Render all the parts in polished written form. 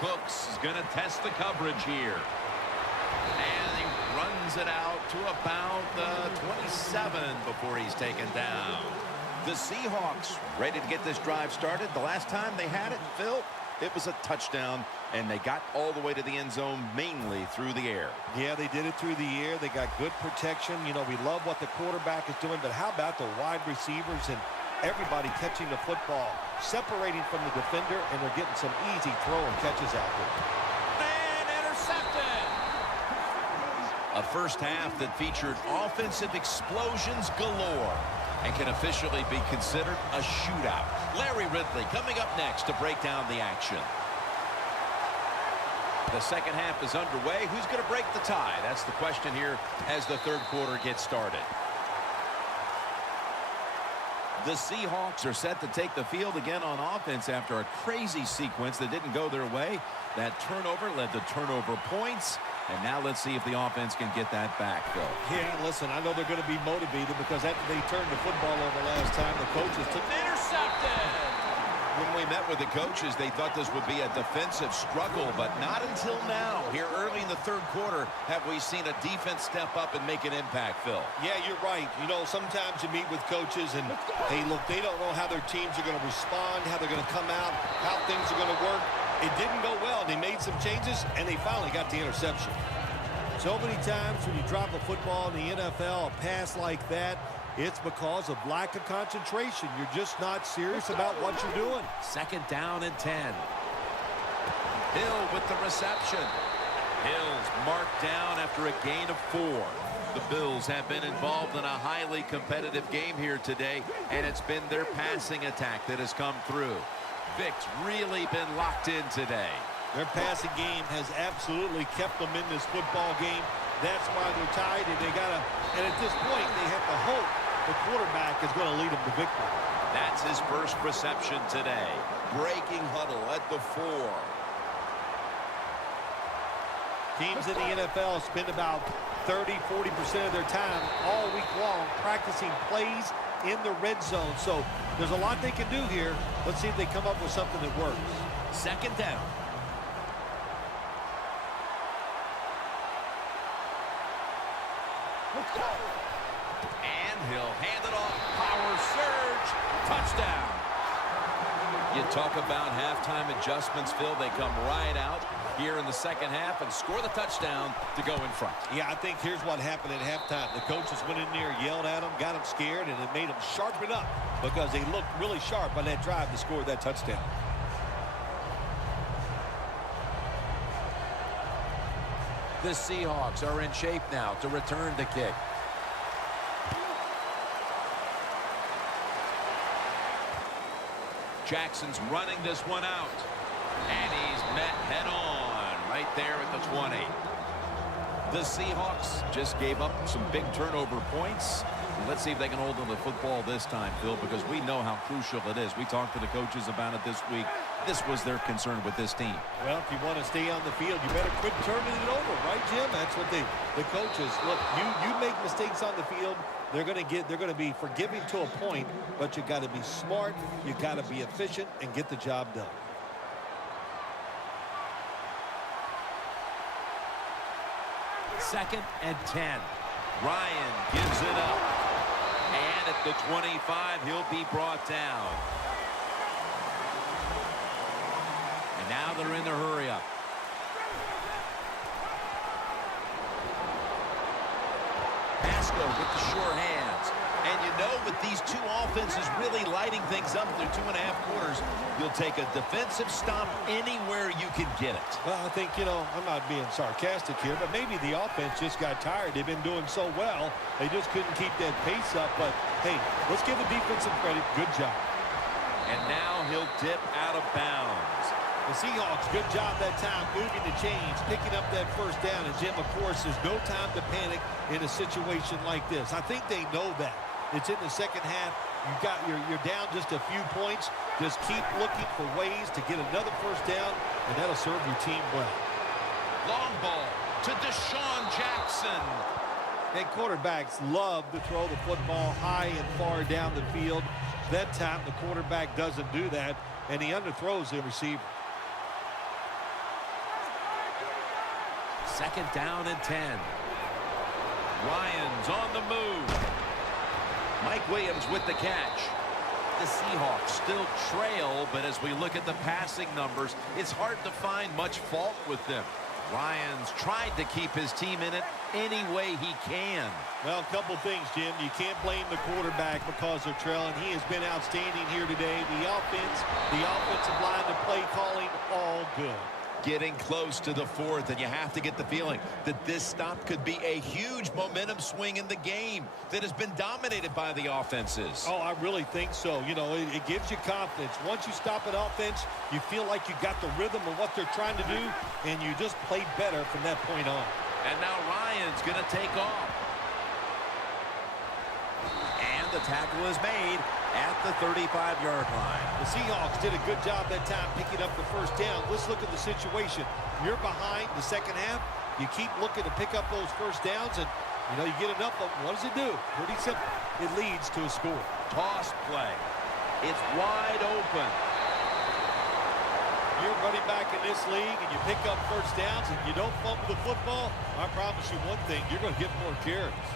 Cooks is going to test the coverage here. And he runs it out to about the 27 before he's taken down. The Seahawks ready to get this drive started. The last time they had it, Phil, it was a touchdown, and they got all the way to the end zone mainly through the air. Yeah, they did it through the air. They got good protection. You know, we love what the quarterback is doing, but how about the wide receivers and everybody catching the football, separating from the defender, and they're getting some easy throw and catches out there. And intercepted. A first half that featured offensive explosions galore and can officially be considered a shootout. Larry Ridley coming up next to break down the action. The second half is underway. Who's going to break the tie? That's the question here as the third quarter gets started. The Seahawks are set to take the field again on offense after a crazy sequence that didn't go their way. That turnover led to turnover points. And now let's see if the offense can get that back, Phil. Yeah, listen, I know they're going to be motivated because after they turned the football over last time, the coaches took intercepted. When we met with the coaches, they thought this would be a defensive struggle, but not until now. Here early in the third quarter have we seen a defense step up and make an impact, Phil. Yeah, you're right. You know, sometimes you meet with coaches and, hey, look, they don't know how their teams are going to respond, how they're going to come out, how things are going to work. It didn't go well. They made some changes, and they finally got the interception. So many times when you drop a football in the NFL, a pass like that, it's because of lack of concentration. You're just not serious about what you're doing. Second down and 10. Hill with the reception. Hill's marked down after a gain of 4. The Bills have been involved in a highly competitive game here today, and it's been their passing attack that has come through. Vic's really been locked in today. Their passing game has absolutely kept them in this football game. That's why they're tied, and and at this point, they have to hope the quarterback is going to lead them to victory. That's his first reception today. Breaking huddle at the 4. Teams in the NFL spend about 30-40% of their time all week long practicing plays in the red zone. So there's a lot they can do here. Let's see if they come up with something that works. Second down. And he'll hand it off. Power surge. Touchdown. You talk about halftime adjustments, Phil. They come right out here in the second half and score the touchdown to go in front. Yeah, I think here's what happened at halftime. The coaches went in there, yelled at them, got them scared, and it made them sharpen up because they looked really sharp on that drive to score that touchdown. The Seahawks are in shape now to return the kick. Jackson's running this one out. And he's met head-on right there at the 20. The Seahawks just gave up some big turnover points. Let's see if they can hold on to the football this time, Phil, because we know how crucial it is. We talked to the coaches about it this week. This was their concern with this team. Well, if you want to stay on the field, you better quit turning it over, right, Jim? That's what the coaches look. You make mistakes on the field, they're going to be forgiving to a point, but you got to be smart, you got to be efficient, and get the job done. Second and 10. Ryan gives it up. And at the 25, he'll be brought down. And now they're in the hurry-up. Pasco with the sure hands. And you know, with these two offenses really lighting things up through 2.5 quarters, you'll take a defensive stop anywhere you can get it. Well, I think, you know, I'm not being sarcastic here, but maybe the offense just got tired. They've been doing so well, they just couldn't keep that pace up. But, hey, let's give the defense some credit. Good job. And now he'll dip out of bounds. The Seahawks, good job that time, moving the chains, picking up that first down. And, Jim, of course, there's no time to panic in a situation like this. I think they know that. It's in the second half. You're down just a few points. Just keep looking for ways to get another first down, and that'll serve your team well. Long ball to Deshaun Jackson. And quarterbacks love to throw the football high and far down the field. That time, the quarterback doesn't do that, and he underthrows the receiver. Second down and 10. Ryans on the move. Mike Williams with the catch. The Seahawks still trail, but as we look at the passing numbers, it's hard to find much fault with them. Ryans tried to keep his team in it any way he can. Well, a couple things, Jim. You can't blame the quarterback because they're trailing. He has been outstanding here today. The offensive line, the play calling, all good. Getting close to the fourth, and you have to get the feeling that this stop could be a huge momentum swing in the game that has been dominated by the offenses. Oh, I really think so. You know, it gives you confidence. Once you stop an offense, you feel like you got the rhythm of what they're trying to do, and you just play better from that point on. And now Ryan's going to take off. And the tackle is made at the 35-yard line. The Seahawks did a good job that time picking up the first down. Let's look at the situation. You're behind the second half. You keep looking to pick up those first downs, and, you know, you get enough of them. What does it do? Pretty simple. It leads to a score. Toss play. It's wide open. You're running back in this league, and you pick up first downs, and you don't fumble the football, I promise you one thing, you're going to get more carries.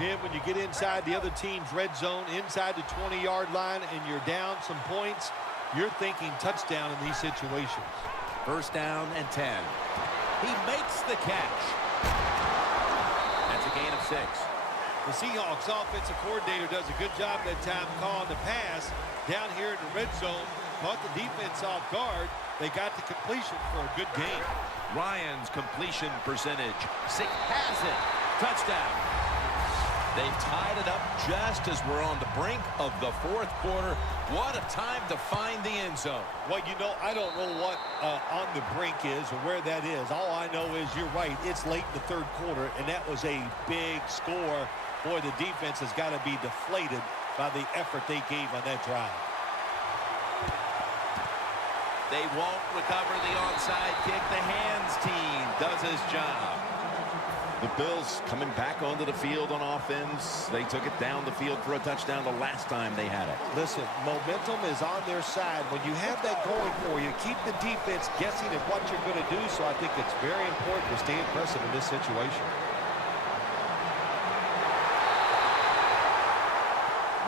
Jim, when you get inside the other team's red zone, inside the 20-yard line, and you're down some points, you're thinking touchdown in these situations. First down and 10. He makes the catch. That's a gain of 6. The Seahawks offensive coordinator does a good job that time calling the pass down here in the red zone. Caught the defense off guard. They got the completion for a good game. Ryan's completion percentage. Has it. Touchdown. They've tied it up just as we're on the brink of the fourth quarter. What a time to find the end zone. Well, you know, I don't know what on the brink is or where that is. All I know is you're right. It's late in the third quarter, and that was a big score. Boy, the defense has got to be deflated by the effort they gave on that drive. They won't recover the onside kick. The hands team does his job. The Bills coming back onto the field on offense. They took it down the field for a touchdown the last time they had it. Listen, momentum is on their side. When you have that going for you, keep the defense guessing at what you're going to do. So I think it's very important to stay aggressive in this situation.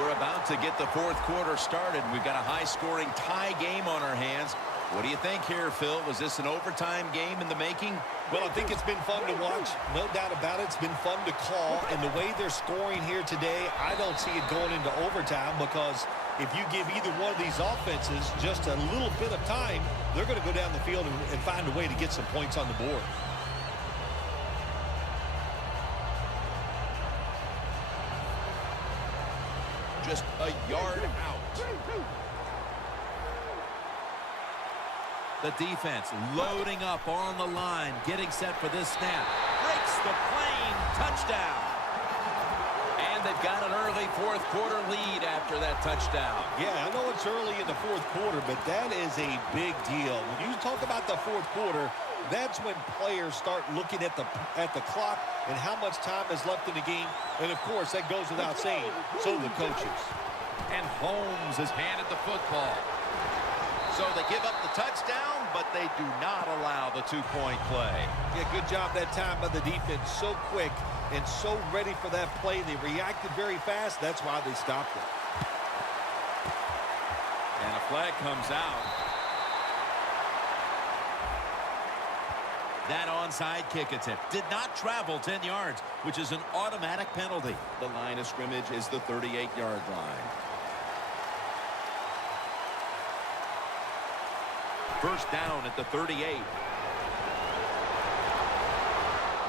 We're about to get the fourth quarter started. We've got a high-scoring tie game on our hands. What do you think here, Phil? Was this an overtime game in the making? Well, I think it's been fun to watch. No doubt about it. It's been fun to call. And the way they're scoring here today, I don't see it going into overtime because if you give either one of these offenses just a little bit of time, they're going to go down the field and find a way to get some points on the board. Just a yard out. The defense loading up on the line, getting set for this snap. Breaks the plane, touchdown. And they've got an early fourth quarter lead after that touchdown. Yeah, I know it's early in the fourth quarter, but that is a big deal. When you talk about the fourth quarter, that's when players start looking at the clock and how much time is left in the game. And, of course, that goes without saying. So do the coaches. And Holmes has handed the football. So they give up the touchdown, but they do not allow the two-point play. Yeah, good job that time by the defense. So quick and so ready for that play. They reacted very fast. That's why they stopped it. And a flag comes out. That onside kick attempt did not travel 10 yards, which is an automatic penalty. The line of scrimmage is the 38-yard line. First down at the 38.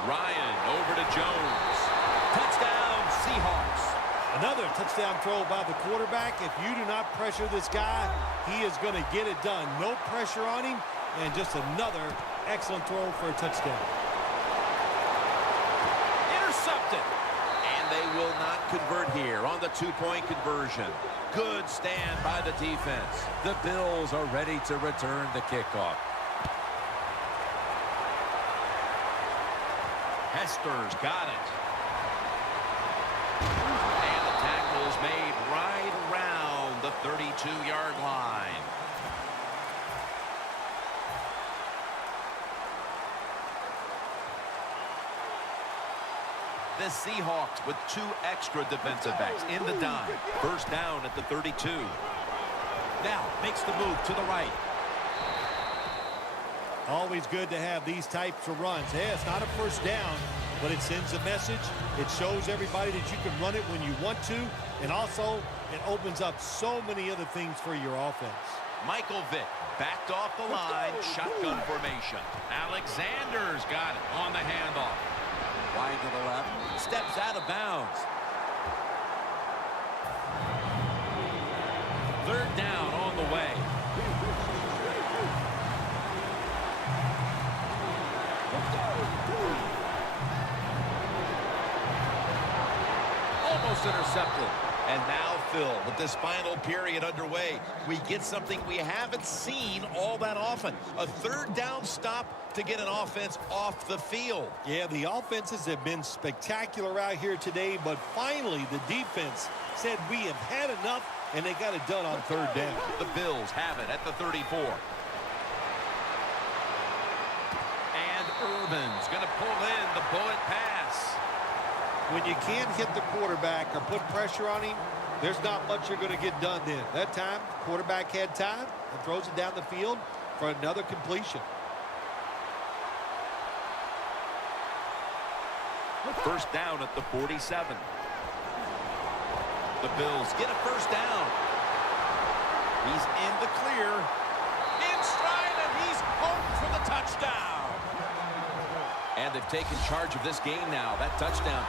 Ryan over to Jones. Touchdown, Seahawks. Another touchdown throw by the quarterback. If you do not pressure this guy, he is going to get it done. No pressure on him, and just another excellent throw for a touchdown. Intercepted. And they will not convert here on the two-point conversion. Good stand by the defense. The Bills are ready to return the kickoff. Hester's got it. And the tackle is made right around the 32-yard line. The Seahawks with 2 extra defensive backs in the dime. First down at the 32. Now makes the move to the right. Always good to have these types of runs. Yeah, it's not a first down, but it sends a message. It shows everybody that you can run it when you want to, and also it opens up so many other things for your offense. Michael Vick backed off the line, shotgun formation. Alexander's got it on the handoff. Wide to the left, steps out of bounds. Third down on the way. Almost intercepted. And now, Phil, with this final period underway, we get something we haven't seen all that often. A third down stop to get an offense off the field. Yeah, the offenses have been spectacular out here today, but finally the defense said we have had enough, and they got it done on third down. The Bills have it at the 34. And Urban's going to pull in the bullet pass. When you can't hit the quarterback or put pressure on him, there's not much you're going to get done then. That time, the quarterback had time and throws it down the field for another completion. First down at the 47. The Bills get a first down. He's in the clear. In stride, and he's home for the touchdown. And they've taken charge of this game now. That touchdown.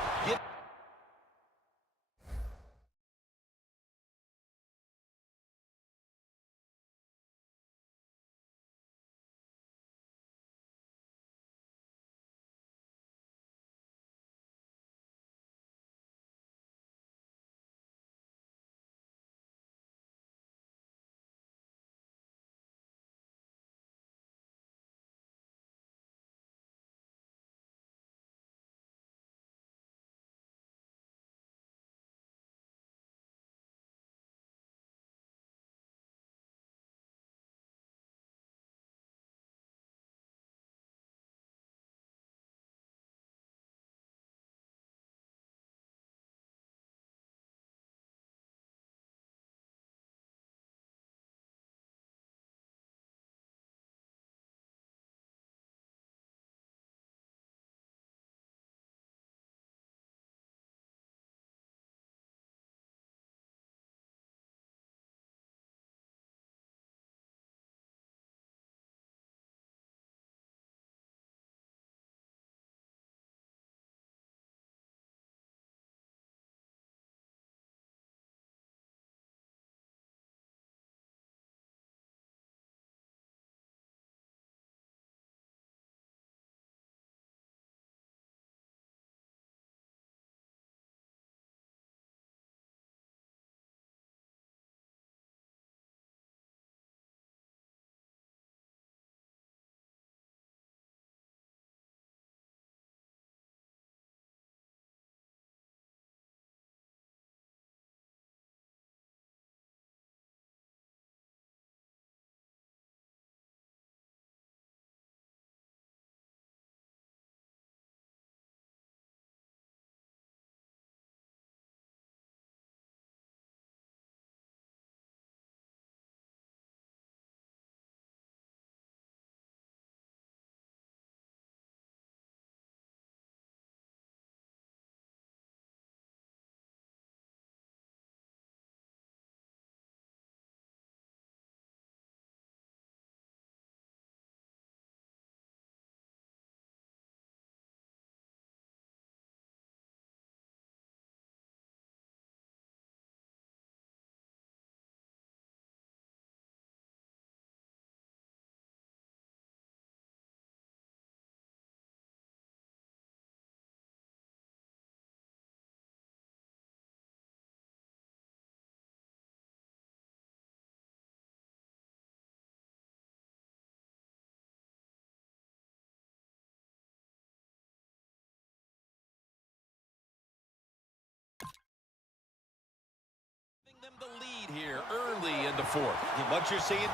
Them the lead here early in the fourth. What you're seeing